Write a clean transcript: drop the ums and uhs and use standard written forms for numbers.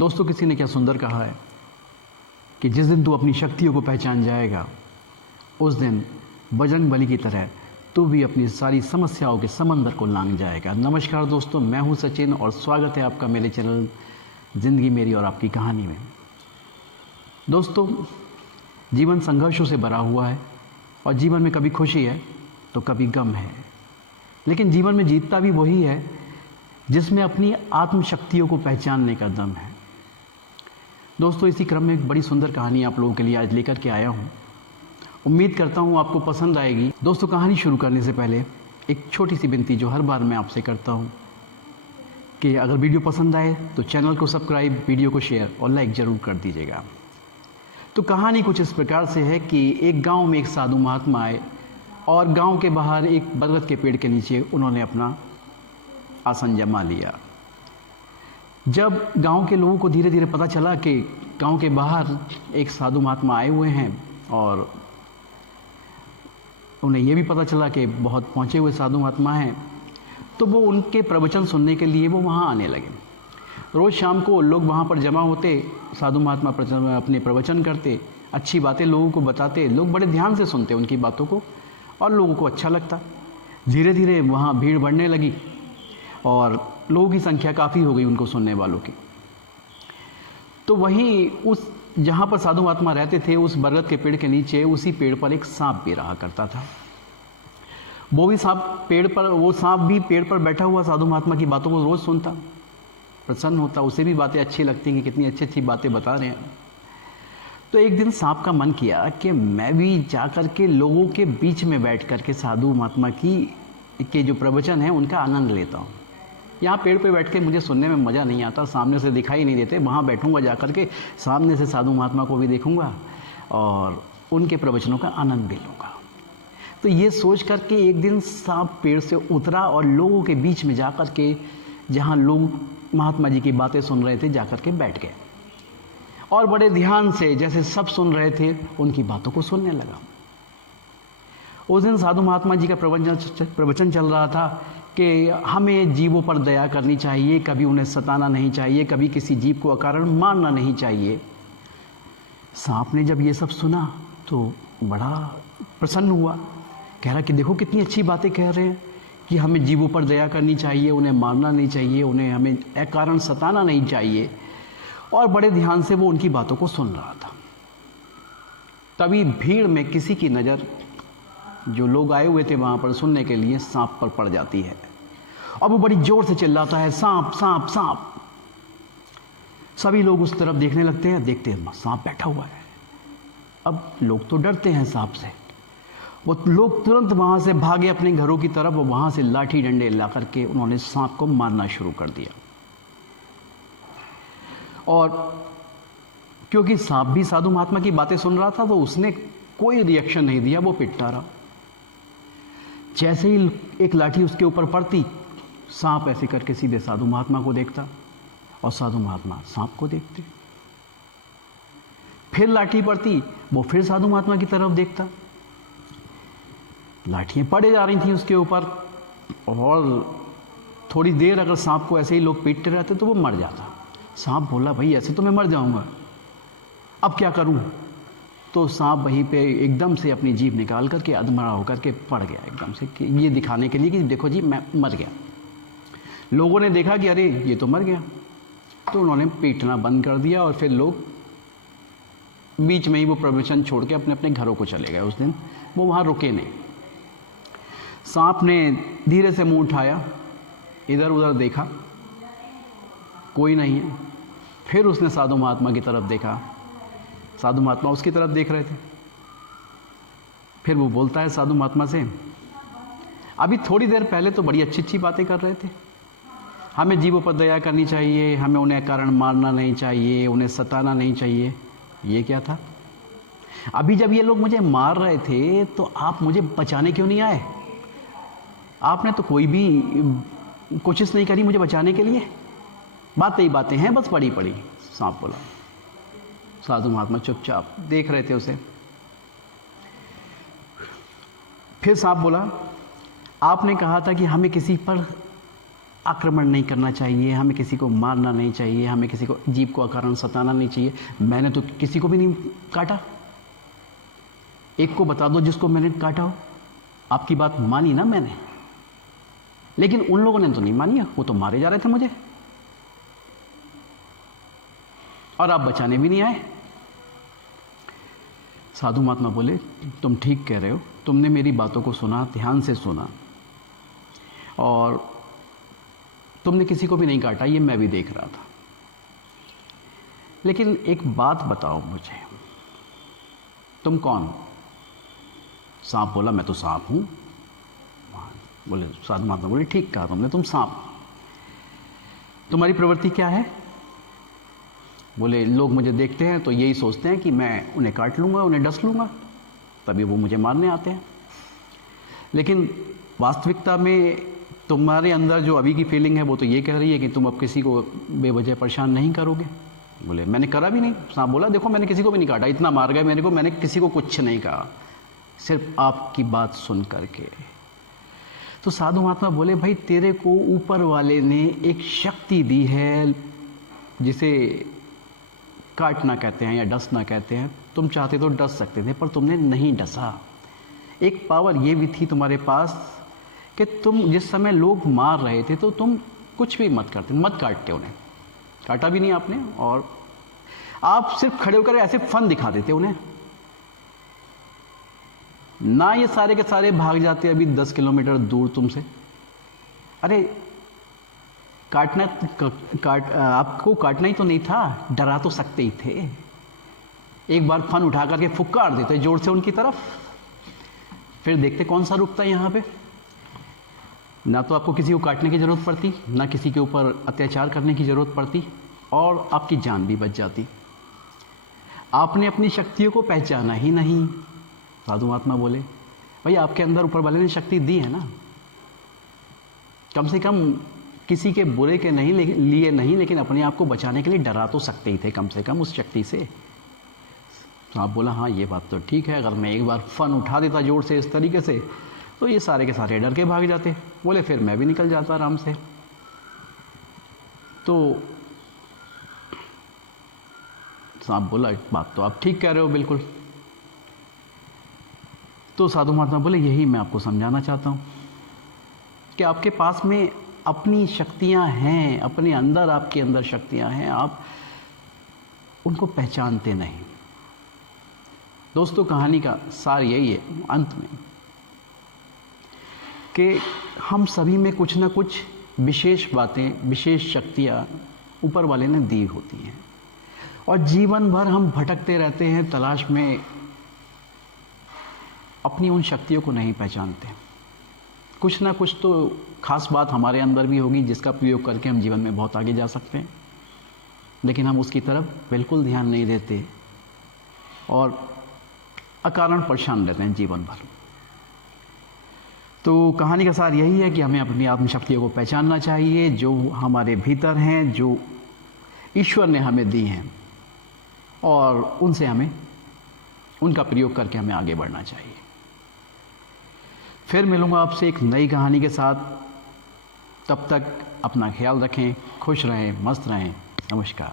दोस्तों, किसी ने क्या सुंदर कहा है कि जिस दिन तू अपनी शक्तियों को पहचान जाएगा उस दिन बजरंगबली की तरह तू भी अपनी सारी समस्याओं के समंदर को लांघ जाएगा। नमस्कार दोस्तों, मैं हूं सचिन और स्वागत है आपका मेरे चैनल ज़िंदगी मेरी और आपकी कहानी में। दोस्तों, जीवन संघर्षों से भरा हुआ है और जीवन में कभी खुशी है तो कभी गम है, लेकिन जीवन में जीतता भी वही है जिसमें अपनी आत्मशक्तियों को पहचानने का दम है। दोस्तों, इसी क्रम में एक बड़ी सुंदर कहानी आप लोगों के लिए आज लेकर के आया हूँ। उम्मीद करता हूँ आपको पसंद आएगी। दोस्तों, कहानी शुरू करने से पहले एक छोटी सी विनती जो हर बार मैं आपसे करता हूँ कि अगर वीडियो पसंद आए तो चैनल को सब्सक्राइब, वीडियो को शेयर और लाइक ज़रूर कर दीजिएगा। तो कहानी कुछ इस प्रकार से है कि एक गांव में एक साधु महात्मा आए और गांव के बाहर एक बरगद के पेड़ के नीचे उन्होंने अपना आसन जमा लिया। जब गांव के लोगों को धीरे धीरे पता चला कि गांव के बाहर एक साधु महात्मा आए हुए हैं और उन्हें यह भी पता चला कि बहुत पहुँचे हुए साधु महात्मा हैं, तो वो उनके प्रवचन सुनने के लिए वो वहाँ आने लगे। रोज़ शाम को लोग वहाँ पर जमा होते, साधु महात्मा अपने प्रवचन करते, अच्छी बातें लोगों को बताते, लोग बड़े ध्यान से सुनते उनकी बातों को और लोगों को अच्छा लगता। धीरे धीरे वहाँ भीड़ बढ़ने लगी और लोगों की संख्या काफ़ी हो गई उनको सुनने वालों की। तो वहीं उस जहाँ पर साधु महात्मा रहते थे, उस बरगद के पेड़ के नीचे उसी पेड़ पर एक सांप भी रहा करता था। वो सांप भी पेड़ पर बैठा हुआ साधु महात्मा की बातों को रोज़ सुनता, प्रसन्न होता, उसे भी बातें अच्छी लगती कि कितनी अच्छी अच्छी बातें बता रहे हैं। तो एक दिन सांप का मन किया कि मैं भी जा कर के लोगों के बीच में बैठ कर के साधु महात्मा के जो प्रवचन है उनका आनंद लेता हूँ। यहाँ पेड़ पे बैठ के मुझे सुनने में मज़ा नहीं आता, सामने से दिखाई नहीं देते। वहाँ बैठूँगा जा कर के, सामने से साधु महात्मा को भी देखूँगा और उनके प्रवचनों का आनंद भी लूँगा। तो ये सोच कर के एक दिन सांप पेड़ से उतरा और लोगों के बीच में जा कर के, जहाँ लोग महात्मा जी की बातें सुन रहे थे, जा कर के बैठ गए और बड़े ध्यान से जैसे सब सुन रहे थे उनकी बातों को सुनने लगा। उस दिन साधु महात्मा जी का प्रवचन चल रहा था कि हमें जीवों पर दया करनी चाहिए, कभी उन्हें सताना नहीं चाहिए, कभी किसी जीव को अकारण मारना नहीं चाहिए। सांप ने जब ये सब सुना तो बड़ा प्रसन्न हुआ, कह रहा कि देखो कितनी अच्छी बातें कह रहे हैं कि हमें जीवों पर दया करनी चाहिए, उन्हें मारना नहीं चाहिए, उन्हें हमें अकारण सताना नहीं चाहिए। और बड़े ध्यान से वो उनकी बातों को सुन रहा था। तभी भीड़ में किसी की नज़र, जो लोग आए हुए थे वहाँ पर सुनने के लिए, सांप पर पड़ जाती है और वो बड़ी जोर से चिल्लाता है, सांप सांप सांप। सभी लोग उस तरफ देखने लगते हैं, देखते हैं सांप बैठा हुआ है। अब लोग तो डरते हैं सांप से, वो लोग तुरंत वहाँ से भागे अपने घरों की तरफ और वहाँ से लाठी डंडे ला करके उन्होंने सांप को मारना शुरू कर दिया। और क्योंकि सांप भी साधु महात्मा की बातें सुन रहा था तो उसने कोई रिएक्शन नहीं दिया, वो पिटता रहा। जैसे ही एक लाठी उसके ऊपर पड़ती, सांप ऐसे करके सीधे साधु महात्मा को देखता और साधु महात्मा सांप को देखते। फिर लाठी पड़ती, वो फिर साधु महात्मा की तरफ देखता। लाठियां पड़े जा रही थी उसके ऊपर और थोड़ी देर अगर सांप को ऐसे ही लोग पीटते रहते तो वो मर जाता। सांप बोला, भाई ऐसे तो मैं मर जाऊंगा, अब क्या करूं? तो सांप वहीं पे एकदम से अपनी जीभ निकाल करके अधमरा होकर के पड़ गया एकदम से, कि ये दिखाने के लिए कि देखो जी मैं मर गया। लोगों ने देखा कि अरे ये तो मर गया, तो उन्होंने पीटना बंद कर दिया और फिर लोग बीच में ही वो प्रवचन छोड़ के अपने अपने घरों को चले गए। उस दिन वो वहाँ रुके नहीं। सांप ने धीरे से मुंह उठाया, इधर उधर देखा, कोई नहीं है। फिर उसने साधु महात्मा की तरफ देखा, साधु महात्मा उसकी तरफ देख रहे थे। फिर वो बोलता है साधु महात्मा से, अभी थोड़ी देर पहले तो बड़ी अच्छी अच्छी बातें कर रहे थे, हमें जीवों पर दया करनी चाहिए, हमें उन्हें कारण मारना नहीं चाहिए, उन्हें सताना नहीं चाहिए। ये क्या था? अभी जब ये लोग मुझे मार रहे थे तो आप मुझे बचाने क्यों नहीं आए? आपने तो कोई भी कोशिश नहीं करी मुझे बचाने के लिए, बातें ही बातें हैं बस पड़ी पड़ी। सांप बोला। साधु महात्मा चुपचाप देख रहे थे उसे। फिर सांप बोला, आपने कहा था कि हमें किसी पर आक्रमण नहीं करना चाहिए, हमें किसी को मारना नहीं चाहिए, हमें किसी को जीव को अकारण सताना नहीं चाहिए। मैंने तो किसी को भी नहीं काटा। एक को बता दो जिसको मैंने काटा हो। आपकी बात मानी ना मैंने, लेकिन उन लोगों ने तो नहीं मानी, वो तो मारे जा रहे थे मुझे, और आप बचाने भी नहीं आए। साधु महात्मा बोले, तुम ठीक कह रहे हो, तुमने मेरी बातों को सुना, ध्यान से सुना, और तुमने किसी को भी नहीं काटा, ये मैं भी देख रहा था। लेकिन एक बात बताओ मुझे, तुम कौन हो? सांप बोला, मैं तो सांप हूं। बोले साधु महात्मा बोले, ठीक कहा तुमने, तुम सांप। तुम्हारी प्रवृत्ति क्या है? बोले, लोग मुझे देखते हैं तो यही सोचते हैं कि मैं उन्हें काट लूंगा, उन्हें डस लूंगा, तभी वो मुझे मारने आते हैं। लेकिन वास्तविकता में तुम्हारे अंदर जो अभी की फीलिंग है वो तो ये कह रही है कि तुम अब किसी को बेवजह परेशान नहीं करोगे। बोले, मैंने करा भी नहीं। सांप बोला, देखो मैंने किसी को भी नहीं काटा, इतना मार गए मेरे को, मैंने किसी को कुछ नहीं कहा, सिर्फ आपकी बात सुन करके। तो साधु महात्मा बोले, भाई तेरे को ऊपर वाले ने एक शक्ति दी है जिसे काटना कहते हैं या डसना कहते हैं। तुम चाहते तो डस सकते थे, पर तुमने नहीं डसा। एक पावर ये भी थी तुम्हारे पास कि तुम जिस समय लोग मार रहे थे तो तुम कुछ भी मत करते, मत काटते उन्हें, काटा भी नहीं आपने, और आप सिर्फ खड़े होकर ऐसे फन दिखा देते उन्हें ना। ये सारे के सारे भाग जाते अभी 10 किलोमीटर दूर तुमसे। अरे काटना आपको काटना ही तो नहीं था, डरा तो सकते ही थे। एक बार फन उठा करके फुक्कार देते जोर से उनकी तरफ, फिर देखते कौन सा रुकता है यहां पे। ना तो आपको किसी को काटने की जरूरत पड़ती, ना किसी के ऊपर अत्याचार करने की जरूरत पड़ती, और आपकी जान भी बच जाती। आपने अपनी शक्तियों को पहचाना ही नहीं। साधु महात्मा बोले, भाई आपके अंदर ऊपर वाले ने शक्ति दी है ना, कम से कम किसी के बुरे के नहीं लिए नहीं, लेकिन अपने आप को बचाने के लिए डरा तो सकते ही थे कम से कम उस शक्ति से। तो आप बोला, हाँ ये बात तो ठीक है, अगर मैं एक बार फन उठा देता जोर से इस तरीके से तो ये सारे के सारे डर के भाग जाते। बोले, फिर मैं भी निकल जाता आराम से। तो सांप बोला, बात तो आप ठीक कह रहे हो बिल्कुल। तो साधु महात्मा बोले, यही मैं आपको समझाना चाहता हूँ कि आपके पास में अपनी शक्तियाँ हैं, अपने अंदर आपके अंदर शक्तियाँ हैं, आप उनको पहचानते नहीं। दोस्तों, कहानी का सार यही है अंत में कि हम सभी में कुछ ना कुछ विशेष बातें, विशेष शक्तियाँ ऊपर वाले ने दी होती हैं, और जीवन भर हम भटकते रहते हैं तलाश में, अपनी उन शक्तियों को नहीं पहचानते। कुछ ना कुछ तो खास बात हमारे अंदर भी होगी जिसका प्रयोग करके हम जीवन में बहुत आगे जा सकते हैं, लेकिन हम उसकी तरफ बिल्कुल ध्यान नहीं देते और अकारण परेशान रहते हैं जीवन भर। तो कहानी का सार यही है कि हमें अपनी आत्मशक्तियों को पहचानना चाहिए, जो हमारे भीतर हैं, जो ईश्वर ने हमें दी हैं, और उनसे हमें उनका प्रयोग करके हमें आगे बढ़ना चाहिए। फिर मिलूंगा आपसे एक नई कहानी के साथ। तब तक अपना ख्याल रखें, खुश रहें, मस्त रहें। नमस्कार।